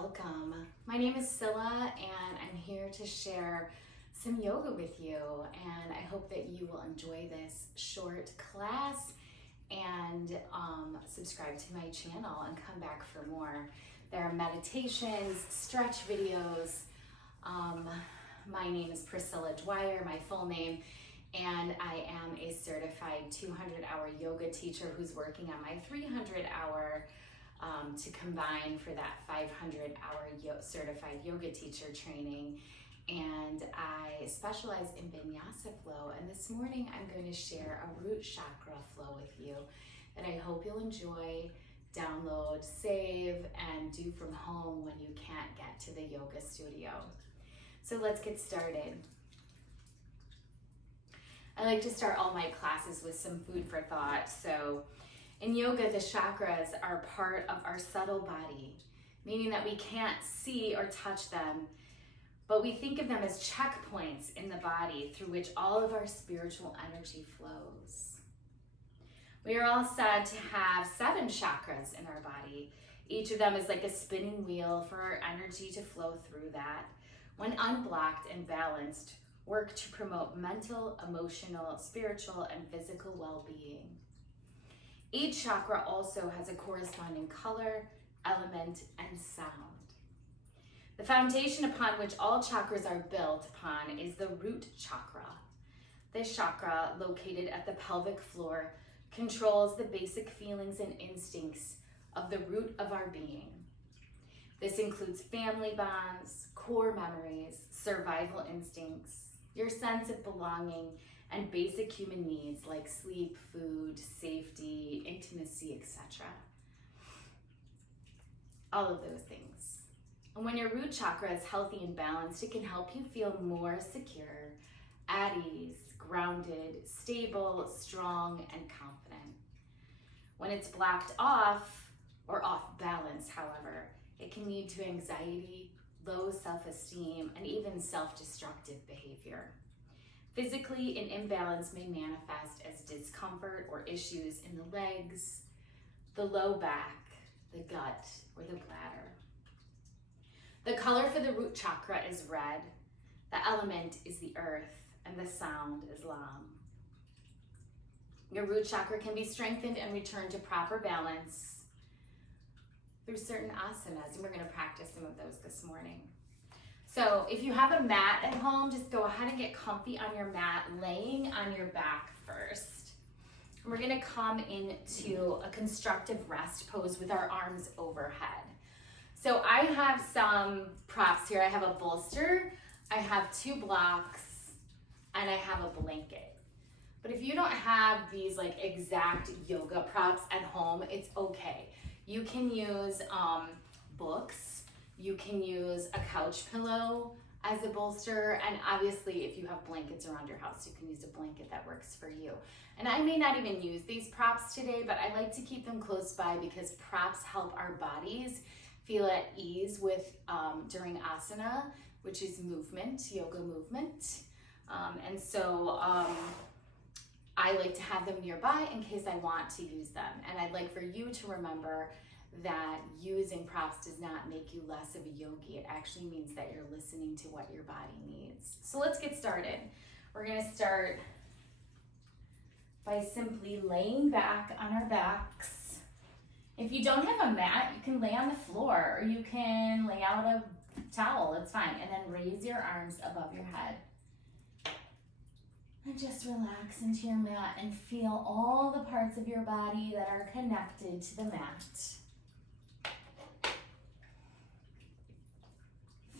welcome. My name is Scylla and I'm here to share some yoga with you, and I hope that you will enjoy this short class and subscribe to my channel and come back for more. There are meditations, stretch videos. My name is Priscilla Dwyer, my full name, and I am a certified 200-hour yoga teacher who's working on my 300-hour to combine for that 500-hour certified yoga teacher training. And I specialize in vinyasa flow, and this morning I'm going to share a root chakra flow with you that I hope you'll enjoy, download, save, and do from home when you can't get to the yoga studio. So let's get started. I like to start all my classes with some food for thought. So in yoga, the chakras are part of our subtle body, meaning that we can't see or touch them, but we think of them as checkpoints in the body through which all of our spiritual energy flows. We are all said to have 7 chakras in our body. Each of them is like a spinning wheel for our energy to flow through that. When unblocked and balanced, work to promote mental, emotional, spiritual, and physical well-being. Each chakra also has a corresponding color, element, and sound. The foundation upon which all chakras are built upon is the root chakra. This chakra, located at the pelvic floor, controls the basic feelings and instincts of the root of our being. This includes family bonds, core memories, survival instincts, your sense of belonging, and basic human needs like sleep, food, safety, intimacy, etc. All of those things. And when your root chakra is healthy and balanced, it can help you feel more secure, at ease, grounded, stable, strong, and confident. When it's blocked off or off balance, however, it can lead to anxiety, low self-esteem, and even self-destructive behavior. Physically, an imbalance may manifest as discomfort or issues in the legs, the low back, the gut, or the bladder. The color for the root chakra is red, the element is the earth, and the sound is lam. Your root chakra can be strengthened and returned to proper balance through certain asanas, and we're going to practice some of those this morning. So if you have a mat at home, just go ahead and get comfy on your mat, laying on your back first. And we're going to come into a constructive rest pose with our arms overhead. So I have some props here. I have a bolster, I have 2 blocks, and I have a blanket. But if you don't have these like exact yoga props at home, it's okay. You can use books, you can use a couch pillow as a bolster, and obviously if you have blankets around your house, you can use a blanket that works for you. And I may not even use these props today, but I like to keep them close by because props help our bodies feel at ease with during asana, which is movement, yoga movement. And so I like to have them nearby in case I want to use them. And I'd like for you to remember that using props does not make you less of a yogi. It actually means that you're listening to what your body needs. So let's get started. We're gonna start by simply laying back on our backs. If you don't have a mat, you can lay on the floor or you can lay out a towel, it's fine. And then raise your arms above your head. And just relax into your mat and feel all the parts of your body that are connected to the mat.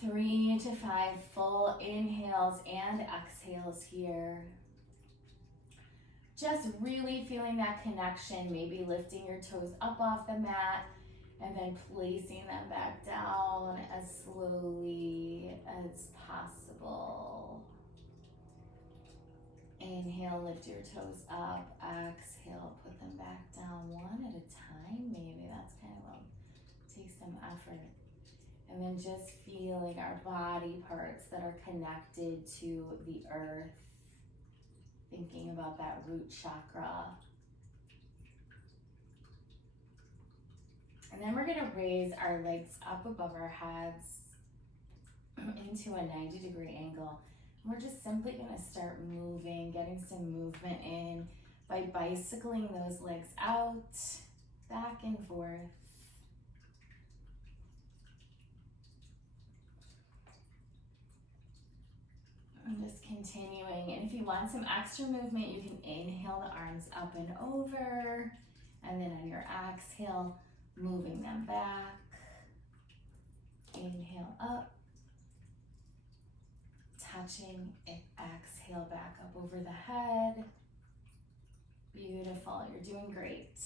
3 to 5 full inhales and exhales here. Just really feeling that connection, maybe lifting your toes up off the mat and then placing them back down as slowly as possible. Inhale, lift your toes up. Exhale, put them back down one at a time. Maybe that's kind of takes some effort. And then just feeling our body parts that are connected to the earth. Thinking about that root chakra. And then we're gonna raise our legs up above our heads into a 90-degree angle. And we're just simply gonna start moving, getting some movement in by bicycling those legs out, back and forth. And just continuing. And if you want some extra movement, you can inhale the arms up and over, and then on your exhale, moving them back. Inhale up, touching, exhale back up over the head. Beautiful, you're doing great.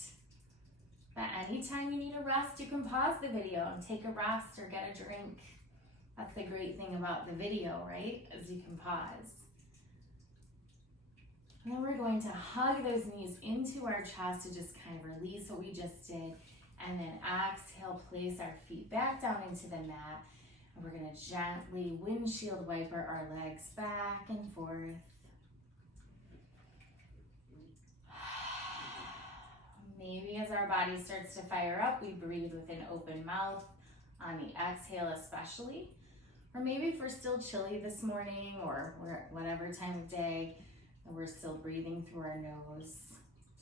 But anytime you need a rest, you can pause the video and take a rest or get a drink. That's the great thing about the video, right? Is you can pause. And then we're going to hug those knees into our chest to just kind of release what we just did. And then exhale, place our feet back down into the mat. And we're gonna gently windshield wiper our legs back and forth. Maybe as our body starts to fire up, we breathe with an open mouth on the exhale especially. Or maybe if we're still chilly this morning or whatever time of day, and we're still breathing through our nose.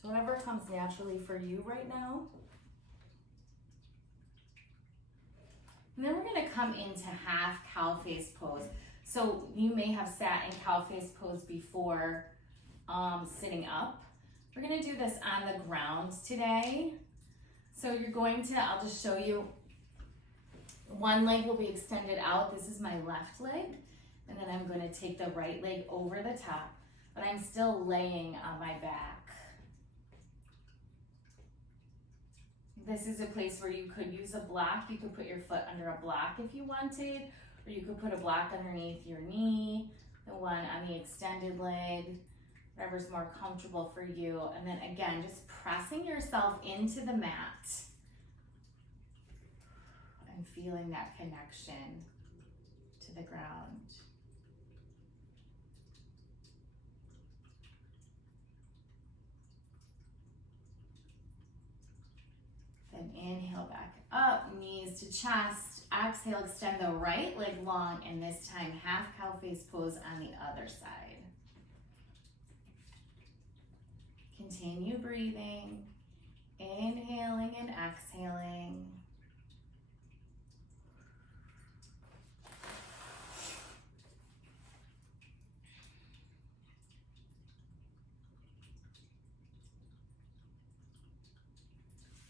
So whatever comes naturally for you right now. And then we're gonna come into half cow face pose. So you may have sat in cow face pose before sitting up. We're gonna do this on the ground today. So you're going to, I'll just show you, one leg will be extended out. This is my left leg. And then I'm gonna take the right leg over the top, but I'm still laying on my back. This is a place where you could use a block. You could put your foot under a block if you wanted, or you could put a block underneath your knee, the one on the extended leg, whatever's more comfortable for you. And then again, just pressing yourself into the mat and feeling that connection to the ground. Then inhale back up, knees to chest. Exhale, extend the right leg long, and this time half cow face pose on the other side. Continue breathing, inhaling and exhaling.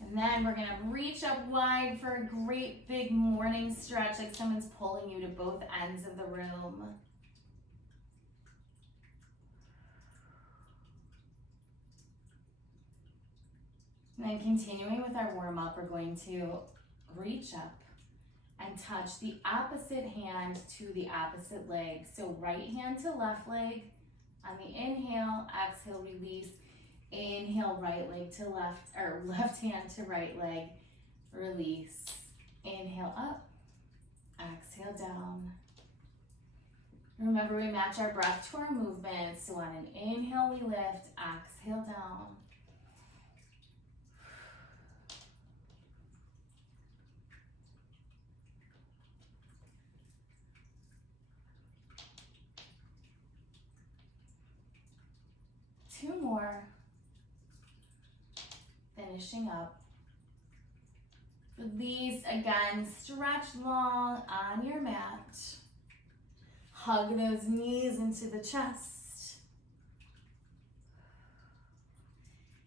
And then we're gonna reach up wide for a great big morning stretch, like someone's pulling you to both ends of the room. And then continuing with our warm up, we're going to reach up and touch the opposite hand to the opposite leg. So right hand to left leg on the inhale, exhale, release. Inhale, right leg to left, or left hand to right leg, release. Inhale up, exhale down. Remember, we match our breath to our movement. So on an inhale, we lift, exhale down. Two more. Finishing up. Release again, stretch long on your mat. Hug those knees into the chest.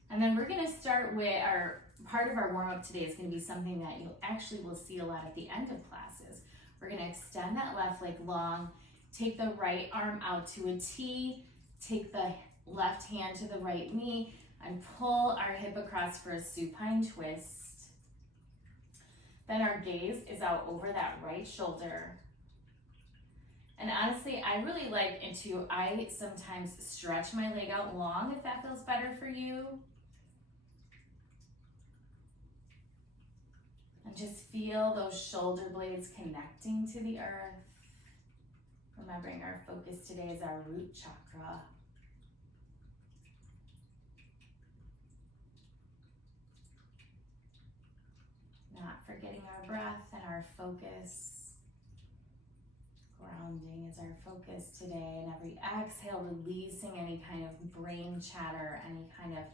And then we're gonna start with part of our warm up today is gonna be something that you actually will see a lot at the end of classes. We're gonna extend that left leg long, take the right arm out to a T, take the left hand to the right knee, and pull our hip across for a supine twist. Then our gaze is out over that right shoulder. And honestly, I really like I sometimes stretch my leg out long if that feels better for you. And just feel those shoulder blades connecting to the earth. Remembering our focus today is our root chakra. Now forgetting our breath and our focus. Grounding is our focus today, and every exhale, releasing any kind of brain chatter, any kind of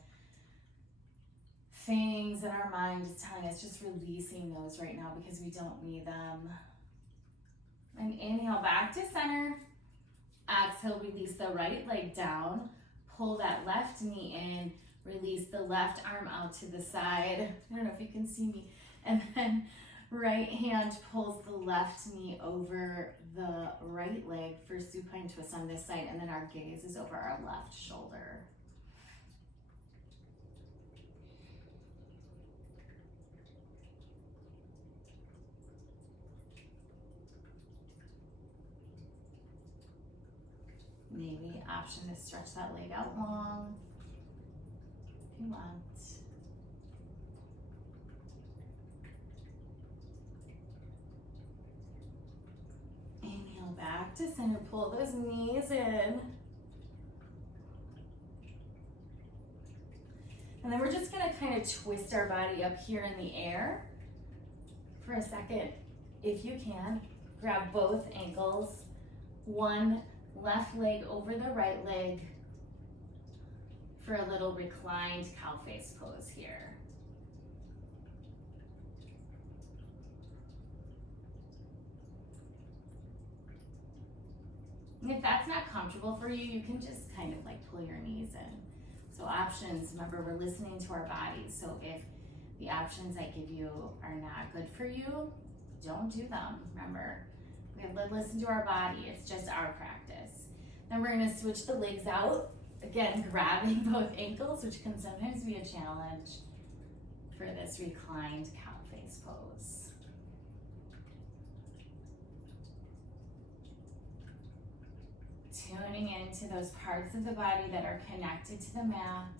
things in our mind is telling us, just releasing those right now because we don't need them. And inhale back to center. Exhale, release the right leg down. Pull that left knee in. Release the left arm out to the side. I don't know if you can see me. And then right hand pulls the left knee over the right leg for supine twist on this side. And then our gaze is over our left shoulder. Maybe option to stretch that leg out long if you want. Inhale back to center, pull those knees in. And then we're just gonna kind of twist our body up here in the air for a second. If you can, grab both ankles, one left leg over the right leg for a little reclined cow face pose here. And if that's not comfortable for you, you can just kind of like pull your knees in. So options, remember we're listening to our bodies. So if the options I give you are not good for you, don't do them. Remember, we have to listen to our body. It's just our practice. Then we're gonna switch the legs out. Again, grabbing both ankles, which can sometimes be a challenge for this reclined cow face pose. Tuning into those parts of the body that are connected to the mat.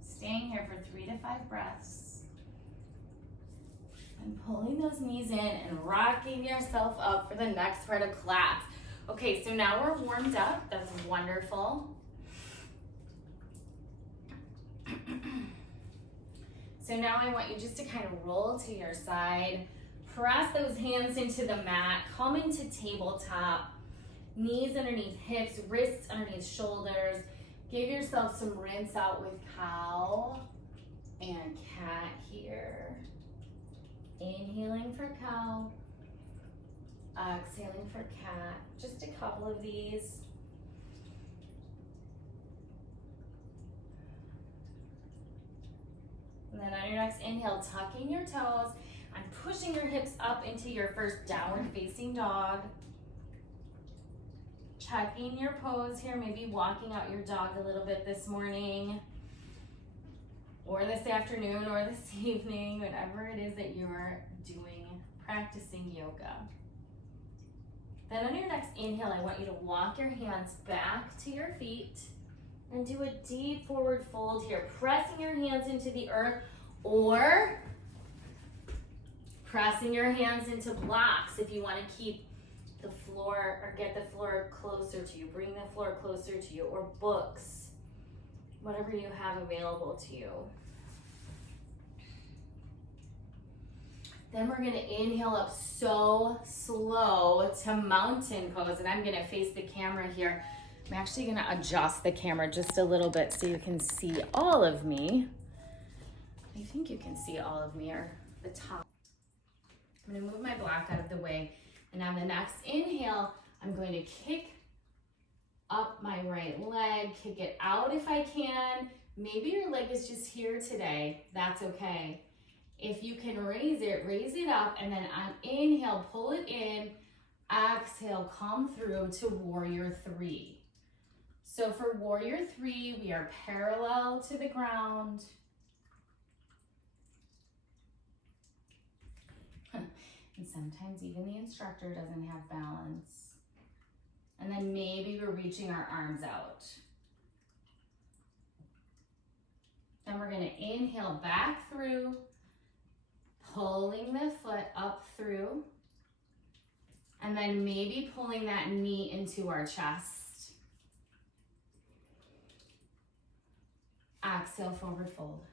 Staying here for 3 to 5 breaths. And pulling those knees in and rocking yourself up for the next part of class. Okay, so now we're warmed up. That's wonderful. So now I want you just to kind of roll to your side. Press those hands into the mat. Come into tabletop. Knees underneath hips, wrists underneath shoulders. Give yourself some rinse out with cow and cat here. Inhaling for cow, exhaling for cat. Just a couple of these. And then on your next inhale, tucking your toes and pushing your hips up into your first downward facing dog. Checking your pose here, maybe walking out your dog a little bit this morning, or this afternoon, or this evening, whatever it is that you're doing, practicing yoga. Then on your next inhale, I want you to walk your hands back to your feet and do a deep forward fold here, pressing your hands into the earth or pressing your hands into blocks if you want to keep the floor or get the floor closer to you, bring the floor closer to you, or books, whatever you have available to you. Then we're gonna inhale up so slow to mountain pose, and I'm gonna face the camera here. I'm actually gonna adjust the camera just a little bit so you can see all of me. I think you can see all of me, or the top. I'm gonna move my block out of the way, and on the next inhale, I'm going to kick up my right leg, kick it out if I can. Maybe your leg is just here today, that's okay. If you can raise it up, and then on inhale, pull it in, exhale, come through to warrior 3. So for warrior 3, we are parallel to the ground. And sometimes even the instructor doesn't have balance. And then maybe we're reaching our arms out. Then we're gonna inhale back through, pulling the foot up through, and then maybe pulling that knee into our chest. Exhale, forward fold.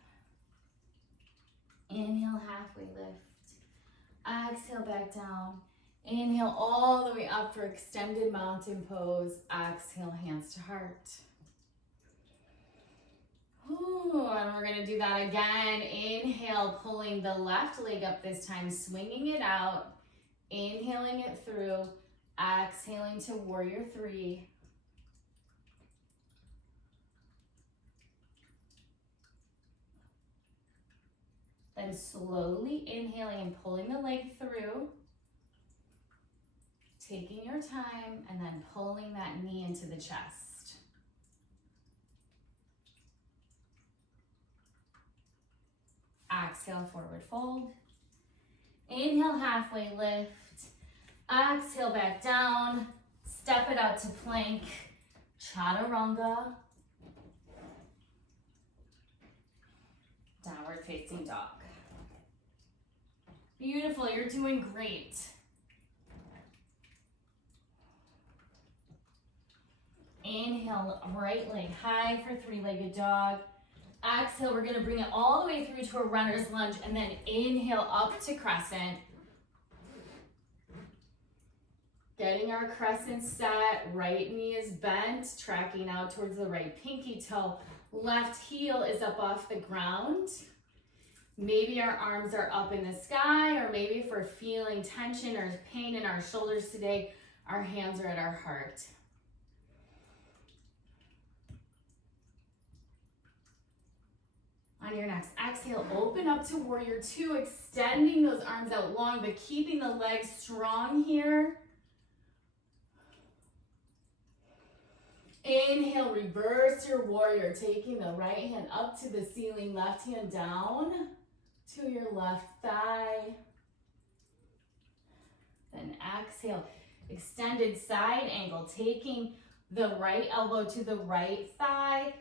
Inhale, halfway lift. Exhale, back down. Inhale all the way up for extended mountain pose. Exhale, hands to heart. Ooh, and we're gonna do that again. Inhale, pulling the left leg up this time, swinging it out. Inhaling it through. Exhaling to warrior three. Then slowly inhaling and pulling the leg through. Taking your time and then pulling that knee into the chest. Exhale, forward fold. Inhale, halfway lift. Exhale, back down. Step it out to plank. Chaturanga. Downward facing dog. Beautiful, you're doing great. Inhale, right leg high for three-legged dog. Exhale, we're gonna bring it all the way through to a runner's lunge and then inhale up to crescent. Getting our crescent set, right knee is bent, tracking out towards the right pinky toe. Left heel is up off the ground. Maybe our arms are up in the sky, or maybe if we're feeling tension or pain in our shoulders today, our hands are at our heart. On your next exhale, open up to warrior two, extending those arms out long, but keeping the legs strong here. Inhale, reverse your warrior, taking the right hand up to the ceiling, left hand down to your left thigh. Then exhale, extended side angle, taking the right elbow to the right thigh,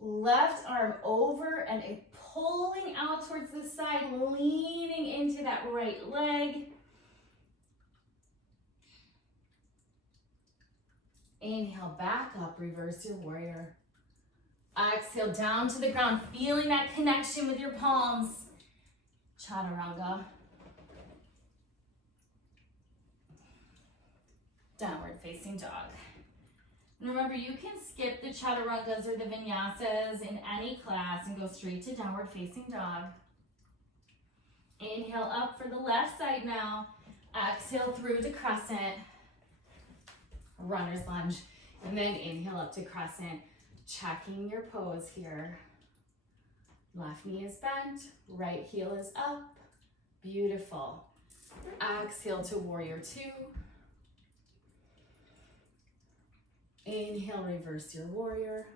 left arm over and pulling out towards the side, leaning into that right leg. Inhale, back up, reverse your warrior. Exhale, down to the ground, feeling that connection with your palms. Chaturanga. Downward facing dog. And remember, you can skip the chaturangas or the vinyasas in any class and go straight to downward facing dog. Inhale up for the left side now. Exhale through to crescent. Runner's lunge. And then inhale up to crescent. Checking your pose here. Left knee is bent. Right heel is up. Beautiful. Exhale to warrior two. Inhale, reverse your warrior.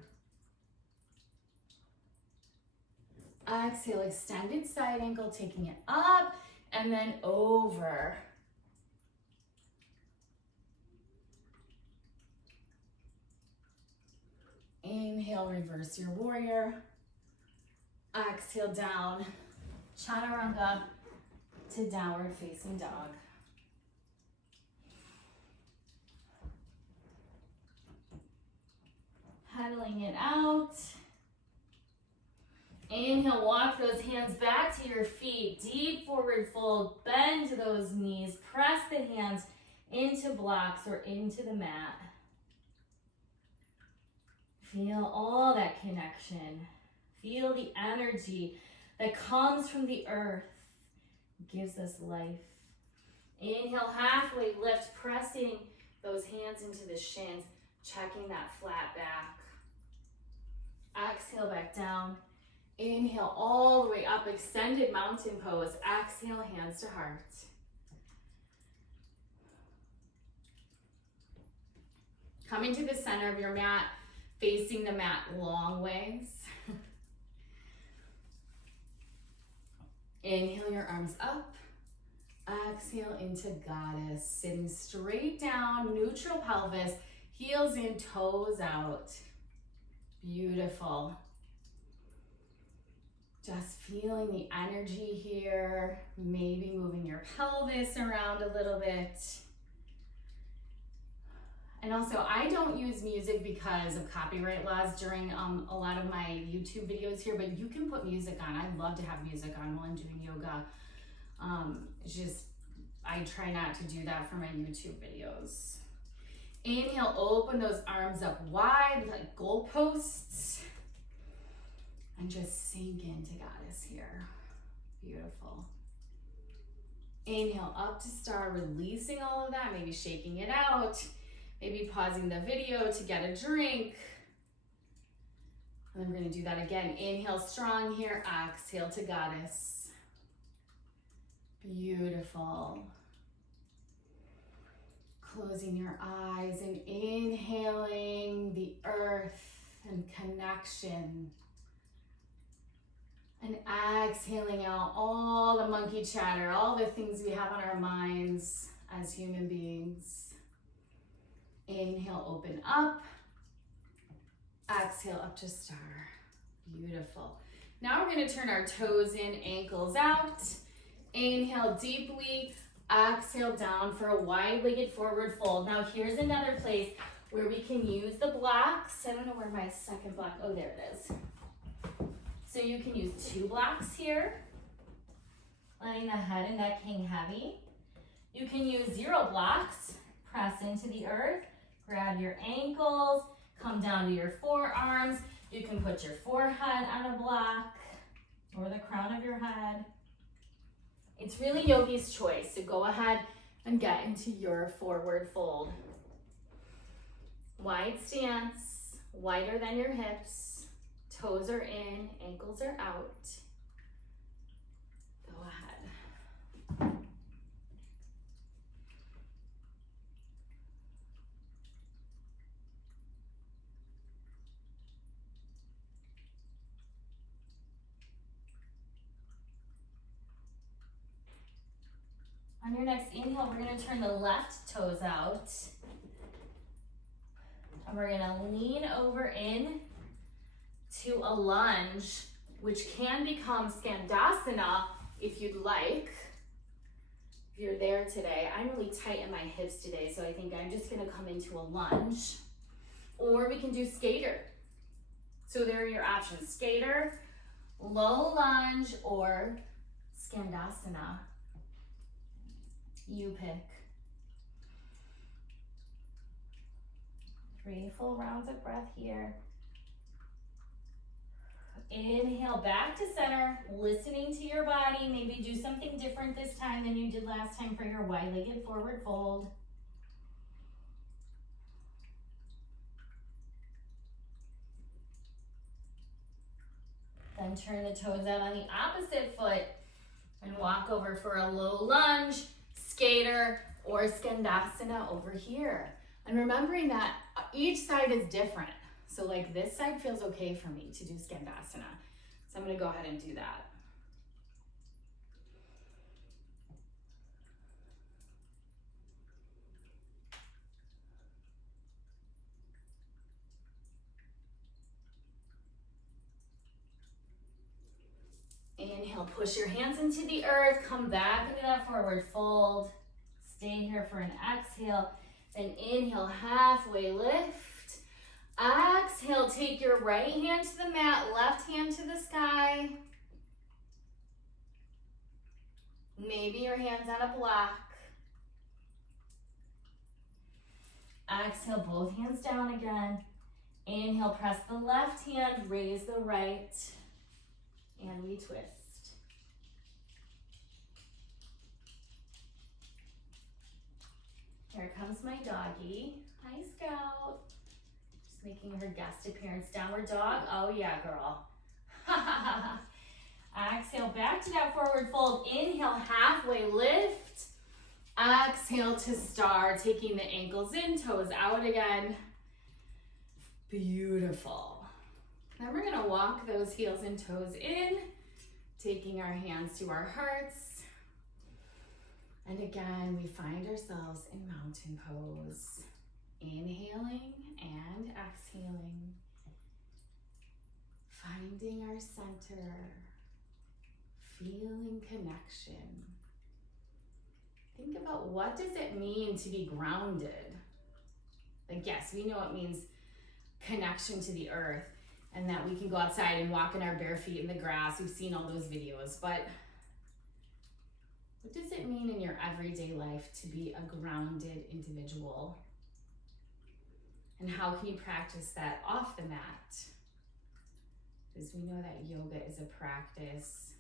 Exhale, extended side angle, taking it up and then over. Inhale, reverse your warrior. Exhale, down. Chaturanga to downward facing dog. Pedaling it out. Inhale, walk those hands back to your feet. Deep forward fold, bend those knees. Press the hands into blocks or into the mat. Feel all that connection. Feel the energy that comes from the earth. It gives us life. Inhale, halfway lift, pressing those hands into the shins, checking that flat back. Exhale, back down. Inhale all the way up, extended mountain pose. Exhale, hands to heart. Coming to the center of your mat, facing the mat long ways. Inhale your arms up. Exhale into goddess. Sitting straight down, neutral pelvis, heels in, toes out. Beautiful. Just feeling the energy here. Maybe moving your pelvis around a little bit. And also, I don't use music because of copyright laws during a lot of my YouTube videos here, but you can put music on. I love to have music on while I'm doing yoga. It's just, I try not to do that for my YouTube videos. Inhale, open those arms up wide like goalposts. And just sink into goddess here. Beautiful. Inhale up to star, releasing all of that, maybe shaking it out, maybe pausing the video to get a drink. And then we're gonna do that again. Inhale strong here, exhale to goddess. Beautiful. Closing your eyes and inhaling the earth and connection. And exhaling out all the monkey chatter, all the things we have on our minds as human beings. Inhale, open up. Exhale, up to star. Beautiful. Now we're going to turn our toes in, ankles out. Inhale deeply. Exhale down for a wide-legged forward fold. Now here's another place where we can use the blocks. I don't know where my second block, oh, there it is. So you can use 2 blocks here, letting the head and neck hang heavy. You can use 0 blocks, press into the earth, grab your ankles, come down to your forearms. You can put your forehead on a block or the crown of your head. It's really yogi's choice, so go ahead and get into your forward fold. Wide stance, wider than your hips. Toes are in, ankles are out. Go ahead. On your next inhale, we're going to turn the left toes out. And we're going to lean over in to a lunge, which can become Skandasana if you'd like. If you're there today, I'm really tight in my hips today, so I think I'm just gonna come into a lunge. Or we can do skater. So there are your options, skater, low lunge, or Skandasana. You pick. 3 full rounds of breath here. Inhale back to center, listening to your body. Maybe do something different this time than you did last time for your wide-legged forward fold. Then turn the toes out on the opposite foot and walk over for a low lunge, skater, or Skandasana over here. And remembering that each side is different. So like this side feels okay for me to do Skandasana. So I'm gonna go ahead and do that. Inhale, push your hands into the earth, come back into that forward fold. Stay here for an exhale. Then inhale, halfway lift. Exhale, take your right hand to the mat, left hand to the sky. Maybe your hand's on a block. Exhale, both hands down again. Inhale, press the left hand, raise the right, and we twist. Here comes my doggy. Hi, Scout. Making her guest appearance. Downward dog. Oh yeah, girl. Exhale back to that forward fold. Inhale, halfway lift. Exhale to star, taking the ankles in, toes out again. Beautiful. Now we're gonna walk those heels and toes in, taking our hands to our hearts. And again, we find ourselves in mountain pose. Inhaling and exhaling. Finding our center. Feeling connection. Think about what does it mean to be grounded? Like, yes, we know it means connection to the earth and that we can go outside and walk in our bare feet in the grass. We've seen all those videos, but what does it mean in your everyday life to be a grounded individual? And how can you practice that off the mat? Because we know that yoga is a practice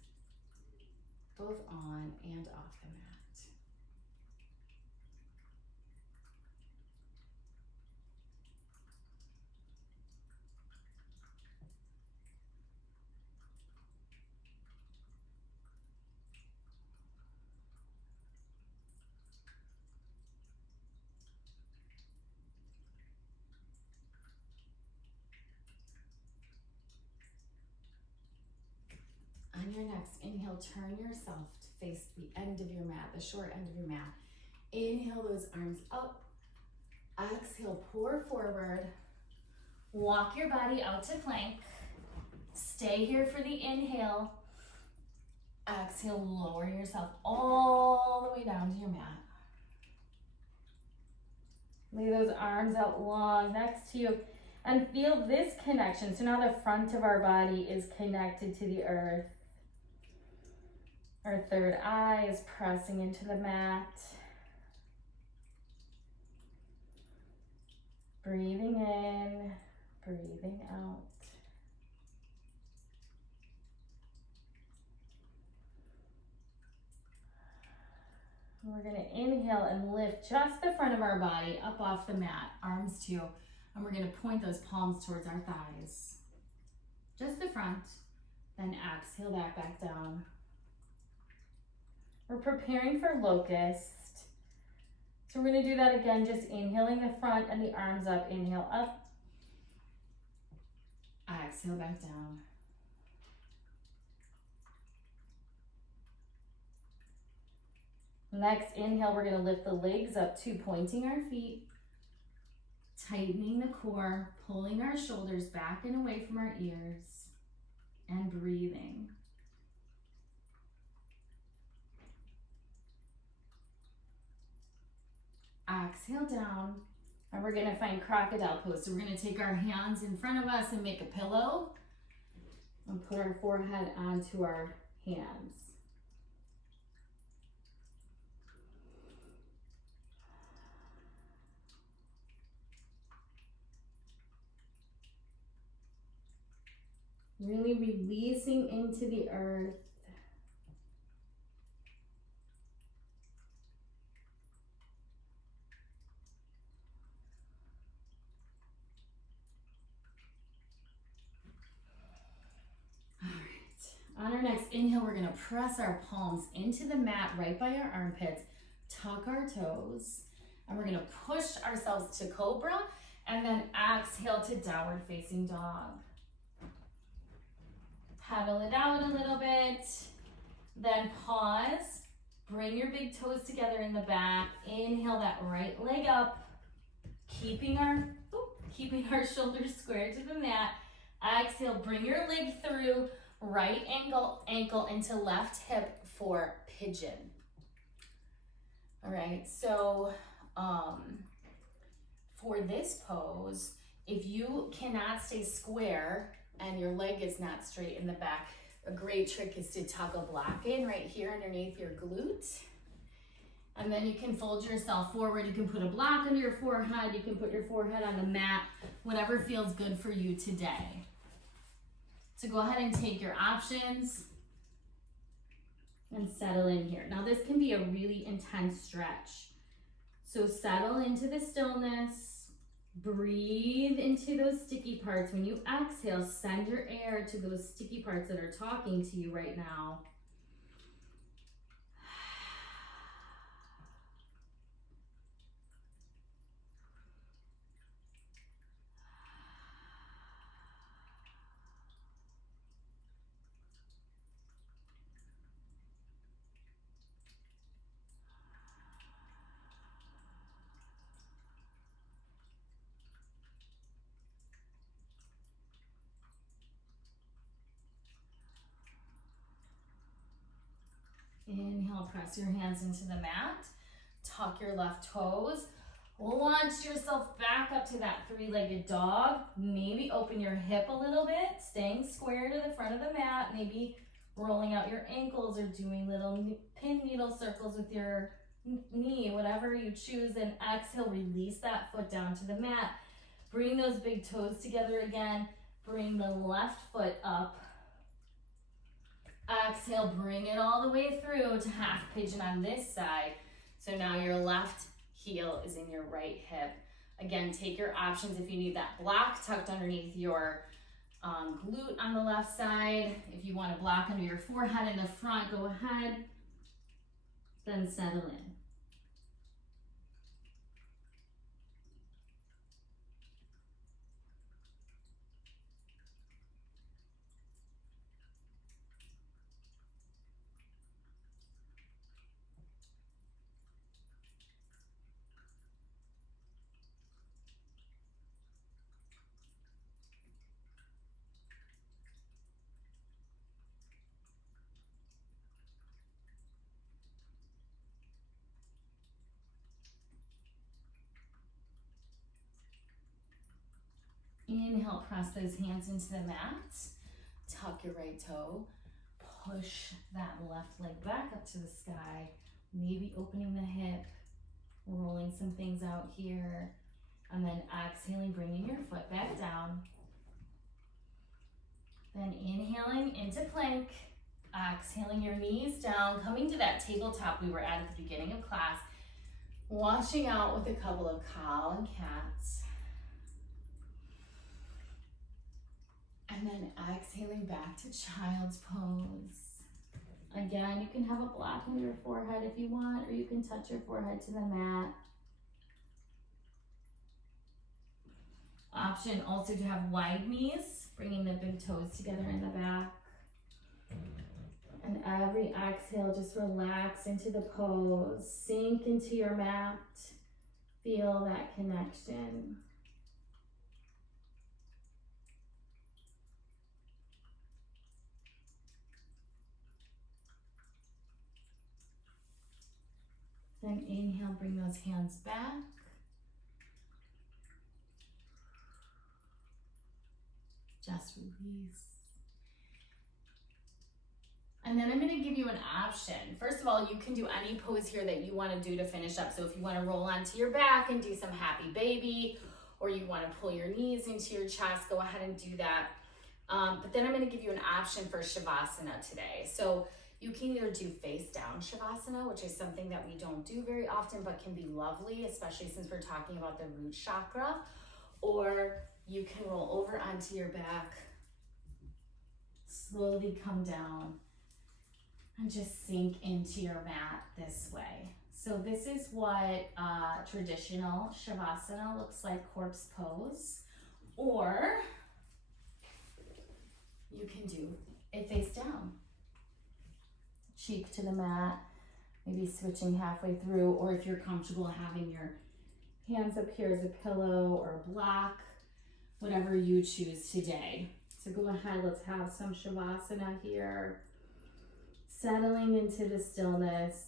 both on and off the mat. On your next inhale, turn yourself to face the end of your mat, the short end of your mat. Inhale those arms up. Exhale, pour forward. Walk your body out to plank. Stay here for the inhale. Exhale, lower yourself all the way down to your mat. Lay those arms out long next to you and feel this connection. So now the front of our body is connected to the earth. Our third eye is pressing into the mat. Breathing in, breathing out. We're going to inhale and lift just the front of our body up off the mat, arms too. And we're going to point those palms towards our thighs. Just the front, then exhale that back down. We're preparing for locust. So we're going to do that again, just inhaling the front and the arms up. Inhale up. Exhale back down. Next inhale, we're going to lift the legs up too, pointing our feet, tightening the core, pulling our shoulders back and away from our ears, and breathing. Exhale down, and we're going to find crocodile pose. So we're going to take our hands in front of us and make a pillow and put our forehead onto our hands. Really releasing into the earth. On our next inhale, we're going to press our palms into the mat right by our armpits, tuck our toes, and we're going to push ourselves to cobra, and then exhale to downward facing dog. Pedal it out a little bit, then pause, bring your big toes together in the back, inhale that right leg up, keeping our shoulders square to the mat. Exhale, bring your leg through, right ankle into left hip for pigeon. All right, so for this pose, if you cannot stay square and your leg is not straight in the back, a great trick is to tuck a block in right here underneath your glute. And then you can fold yourself forward. You can put a block under your forehead. You can put your forehead on the mat, whatever feels good for you today. So go ahead and take your options and settle in here. Now this can be a really intense stretch. So settle into the stillness, breathe into those sticky parts. When you exhale, send your air to those sticky parts that are talking to you right now. Inhale, press your hands into the mat. Tuck your left toes. Launch yourself back up to that three-legged dog. Maybe open your hip a little bit, staying square to the front of the mat. Maybe rolling out your ankles or doing little pin needle circles with your knee, whatever you choose. And exhale, release that foot down to the mat. Bring those big toes together again. Bring the left foot up. Exhale, bring it all the way through to half pigeon on this side. So now your left heel is in your right hip. Again, take your options if you need that block tucked underneath your glute on the left side. If you want to block under your forehead in the front, go ahead. Then settle in. Inhale, press those hands into the mat. Tuck your right toe. Push that left leg back up to the sky. Maybe opening the hip, rolling some things out here. And then exhaling, bringing your foot back down. Then inhaling into plank. Exhaling your knees down, coming to that tabletop we were at the beginning of class. Washing out with a couple of cow and cats. And then exhaling back to child's pose. Again, you can have a block on your forehead if you want, or you can touch your forehead to the mat. Option also to have wide knees, bringing the big toes together in the back. And every exhale, just relax into the pose. Sink into your mat. Feel that connection. Then inhale, bring those hands back. Just release. And then I'm going to give you an option. First of all, you can do any pose here that you want to do to finish up. So if you want to roll onto your back and do some happy baby, or you want to pull your knees into your chest, go ahead and do that. But then I'm going to give you an option for Shavasana today. So you can either do face down Shavasana, which is something that we don't do very often, but can be lovely, especially since we're talking about the root chakra, or you can roll over onto your back, slowly come down, and just sink into your mat this way. So this is what traditional Shavasana looks like, corpse pose, or you can do it face down. Cheek to the mat, maybe switching halfway through, or if you're comfortable having your hands up here as a pillow or a block, whatever you choose today. So go ahead, let's have some Shavasana here. Settling into the stillness.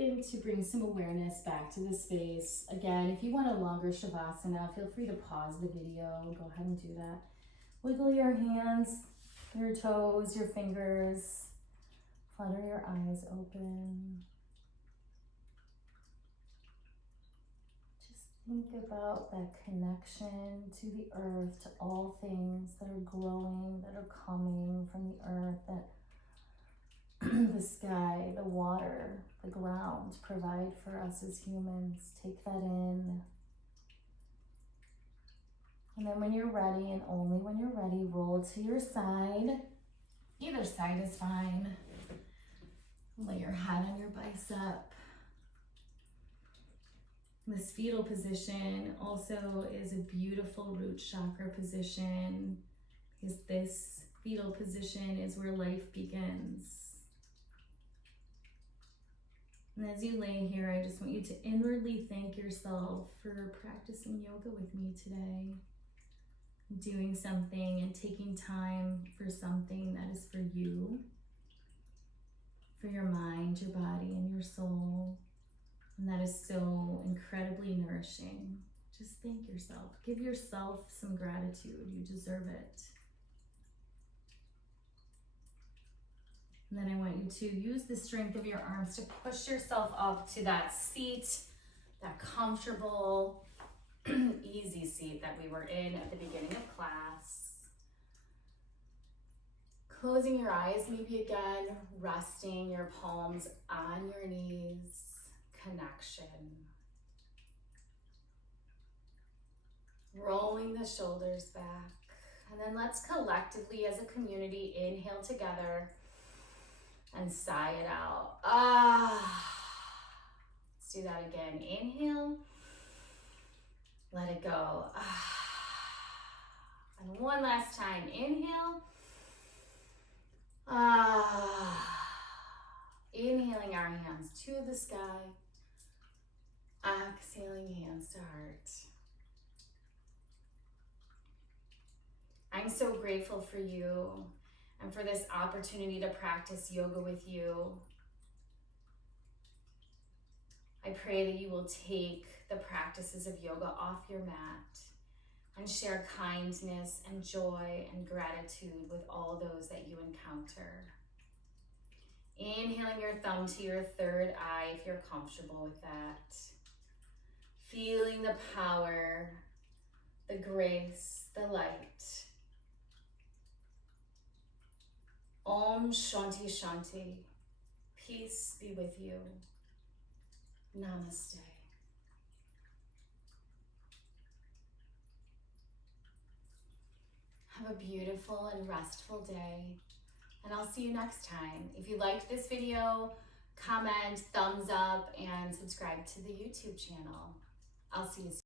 begin to bring some awareness back to the space. Again, if you want a longer Shavasana, feel free to pause the video. Go ahead and do that. Wiggle your hands, your toes, your fingers. Flutter your eyes open. Just think about that connection to the earth, to all things that are growing, that are coming from the earth, that the sky, the water, the ground provide for us as humans. Take that in. And then when you're ready, and only when you're ready, roll to your side. Either side is fine. Lay your head on your bicep. This fetal position also is a beautiful root chakra position, because this fetal position is where life begins. And as you lay here, I just want you to inwardly thank yourself for practicing yoga with me today. Doing something and taking time for something that is for you, for your mind, your body, and your soul. And that is so incredibly nourishing. Just thank yourself. Give yourself some gratitude. You deserve it. And then I want you to use the strength of your arms to push yourself up to that seat, that comfortable, easy seat that we were in at the beginning of class. Closing your eyes, maybe again, resting your palms on your knees, connection. Rolling the shoulders back. And then let's collectively as a community inhale together and sigh it out. Let's do that again. Inhale. Let it go. And one last time. Inhale. Inhaling our hands to the sky. Exhaling hands to heart. I'm so grateful for you and for this opportunity to practice yoga with you. I pray that you will take the practices of yoga off your mat and share kindness and joy and gratitude with all those that you encounter. Inhaling your thumb to your third eye if you're comfortable with that. Feeling the power, the grace, the light. Om Shanti Shanti. Peace be with you. Namaste. Have a beautiful and restful day, and I'll see you next time. If you liked this video, comment, thumbs up, and subscribe to the YouTube channel. I'll see you soon.